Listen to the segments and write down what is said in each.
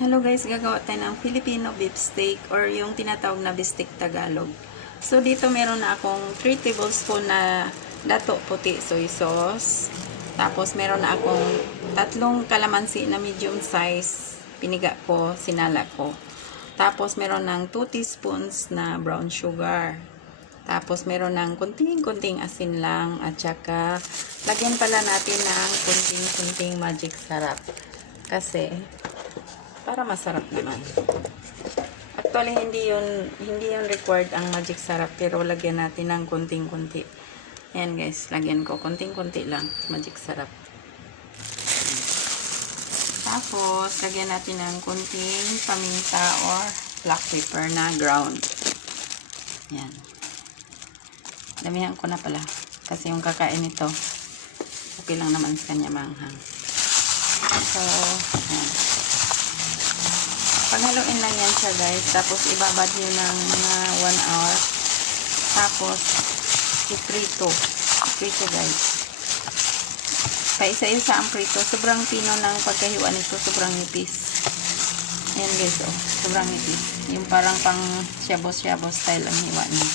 Hello guys, gagawa tayo ng Filipino beef steak or yung tinatawag na beef Tagalog. So dito meron na akong 3 tablespoon na dato puti soy sauce. Tapos meron na akong 3 kalamansi na medium size. Piniga ko, sinala ko. Tapos meron ng 2 teaspoons na brown sugar. Tapos meron ng kunting-kunting asin lang at saka lagyan pala natin ng kunting-kunting magic sarap. Kasi para masarap naman. Actually, hindi yun required ang magic sarap, pero lagyan natin ng kunting-kunti. Ayan guys, lagyan ko kunting-kunti lang magic sarap. Tapos, lagyan natin ng kunting paminta or black pepper na ground. Ayan. Damihan ko na pala. Kasi yung kakain nito, okay lang naman sa kanya manghang. So, ayan. Paghaluin lang yan siya guys. Tapos ibabad nyo ng mga 1 hour. Tapos iprito. Iprito guys. Paisa-isa ang prito. Sobrang pino ng pagkahiwa nito. Sobrang nipis. Ayan guys oh. Sobrang nipis. Yung parang pang syabos-syabos style ang hiwa niya.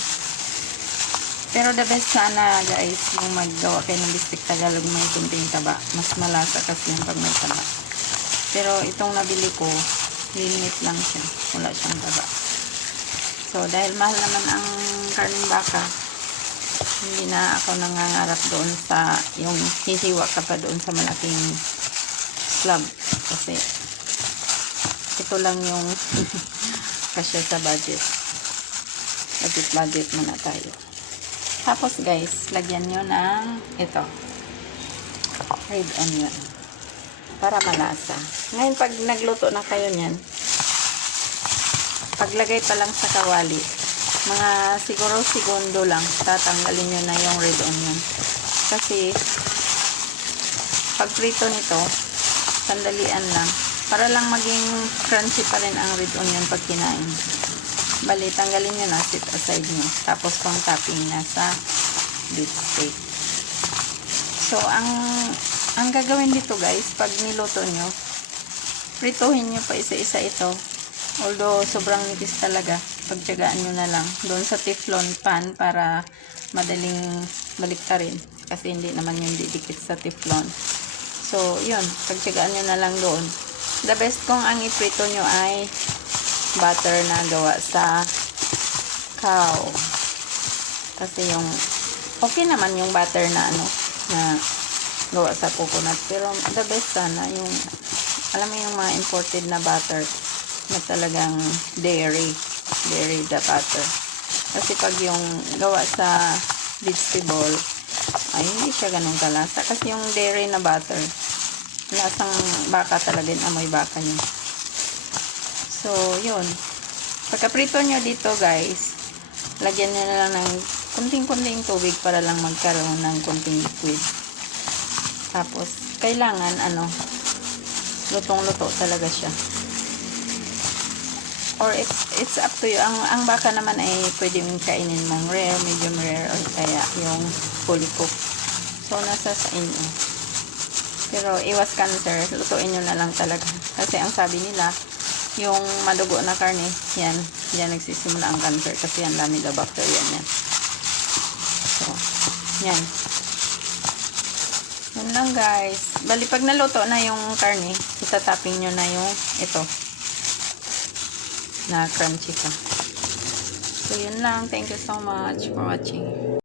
Pero the best sana guys yung maggawa kayo ng bistik Tagalog may kunting taba. Mas malasa kasi yung pag may taba. Pero itong nabili ko limit lang siya. Wala siyang taba. So, dahil mahal naman ang karning baka, hindi na ako nangangarap doon sa yung hisiwa ka pa doon sa malaking slab. Kasi, ito lang yung kasya sa budget. Budget muna tayo. Tapos guys, lagyan nyo ng ito. Red onion. Para malasa. Ngayon, pag nagluto na kayo niyan, paglagay pa lang sa kawali, mga siguro segundo lang, tatanggalin nyo na yung red onion. Kasi, pag prito nito, sandalian lang. Para lang maging crunchy pa rin ang red onion pag kinain. Bali, tanggalin nyo na, sit aside nyo. Tapos, pang topping na sa beef steak. So, ang gagawin dito guys, pag niluto nyo, prituhin nyo pa isa-isa ito. Although, sobrang nipis talaga. Pagtyagaan nyo na lang. Doon sa teflon pan para madaling baliktarin. Kasi hindi naman yung didikit sa teflon. So, yun. Pagtyagaan nyo na lang doon. The best kung ang iprito nyo ay butter na gawa sa cow. Kasi yung, okay naman yung butter na na gawa sa coconut. Pero the best sana yung, alam mo yung mga imported na butter na talagang dairy the butter. Kasi pag yung gawa sa vegetable, ay hindi siya ganun kalasa. Kasi yung dairy na butter, lasang baka talaga yung amoy baka niya. So, yun. Pagkaprito nyo dito guys, lagyan nyo na lang ng kunting-kunting tubig para lang magkaroon ng kunting liquid. Tapos, kailangan, lutong-luto talaga siya. Or, it's up to you. Ang baka naman ay pwede mong kainin mong rare, medium rare, or kaya yung fully cooked. So, nasa sa inyo. Pero, iwas cancer, lutuin nyo na lang talaga. Kasi, ang sabi nila, yung madugo na karne, yan nagsisimula ang cancer kasi yan dami daw bacteria niyan. So, yan. Yan lang guys. Bali, pag naluto na yung karne, itatapping nyo na yung ito. Na crunchy pa. So, yun lang. Thank you so much for watching.